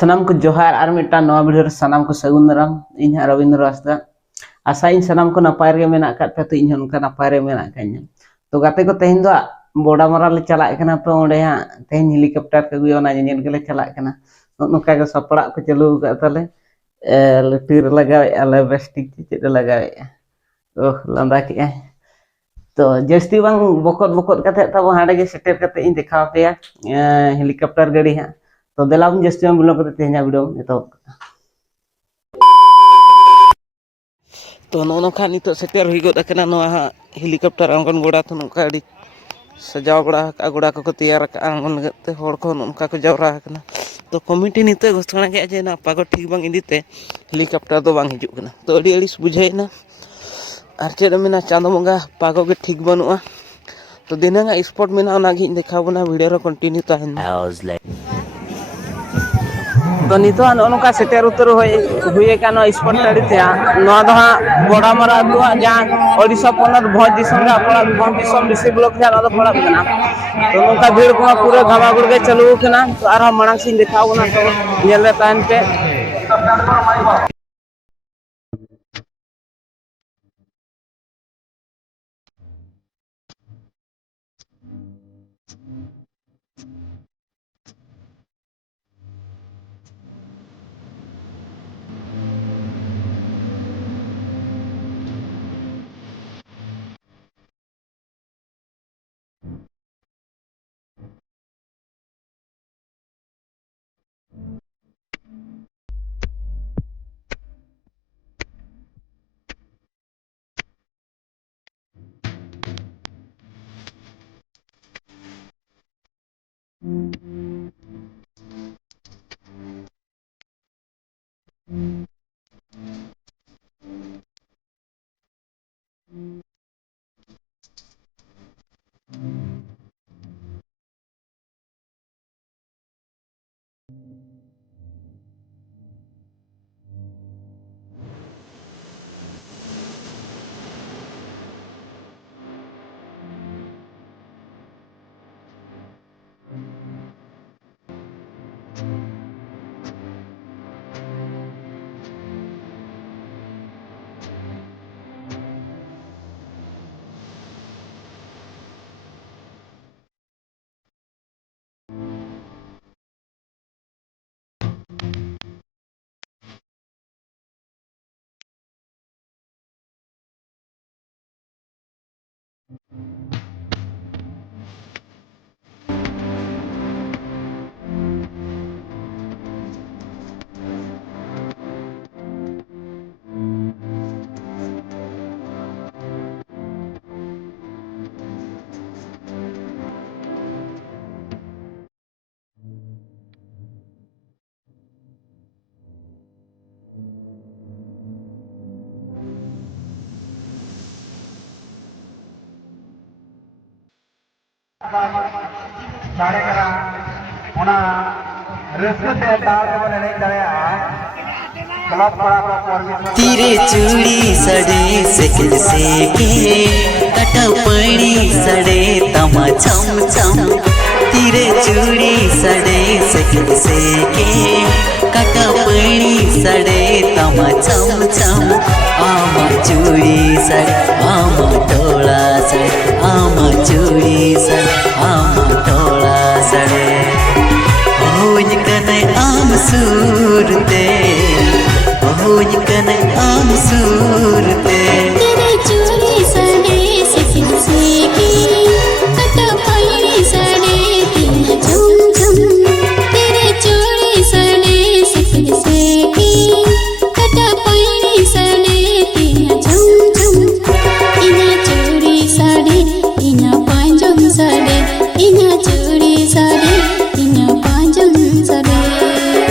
सनाम को जोहार और मिट्टा नवा वीडियो सनाम को सगुन दाराम इन रविंद्र हांसदा आशा इन सनाम को नपाय रे मेना का पे तो इन उनका नपाय रे मेना कान्या तो गाते को तेहन दो बोडामरा ले चला कना तो ओंडे हा तेहन हेलीकॉप्टर के गुयो ना जेल के ले चला कना नोका के सपड़ा को चलू का तले लटीर लगावे अले बेस्टिक चेद लगावे ओह लंदा के तो जस्ती बांग बकोट बकोट कते तब हाडे के सेटेर कते इन दिखाव पे हेलीकॉप्टर गाड़ी हा तो देलाम जस्ती में बिलो करते हैं वीडियो में तो नो खान नितो सेटर हुई गद अकना नो हेलीकॉप्टर आंगन गोड़ा तो नोका अड़ी सजाव बड़ा गोड़ा को तैयार आंगन लगते हर को नोका को जावरा कना तो कमिटी नितो घोषणा के जे ना पागो ठीक बांग इदीते हेलीकॉप्टर दो बांग हिजुग कना तो अड़ी अड़ी बुझाइना आर चेद मेना चांदो बंगा पागो के ठीक बनुआ तो दिनंगा स्पॉट मेना ओना गी देखा बना वीडियो रो कंटिन्यू ताहन तो नितो नोका सेटर उतर हुए का नो स्पॉट टाड़ी थे नो दो बोडामरा दो जहां ओडिशा पोनत भोज दिसम रे अपना भोज दिसम डिस्ट्रिक्ट ब्लॉक थे ना पड़ा कना तो नोका भीड़ को पूरा घमागुड़ के चलू कना तो आर मणांग सिन दिखाव ना तो नेल रे तान पे साढ़े करा उना रस्ते से ताल को नहीं करे क्लब पड़ा को परमिशन तीरे चूड़ी सड़े सेकल से के कटा पड़ी सड़े तमा छम छम तीरे चूड़ी सड़े सेकल से के कटा पड़ी सड़े तमा छम छम आमा चूड़ी सड़े आमा टोला सड़े आमा चूड़ी सड़े आमा टोला सड़े होज कने आम सूरते होज कने आम सूरते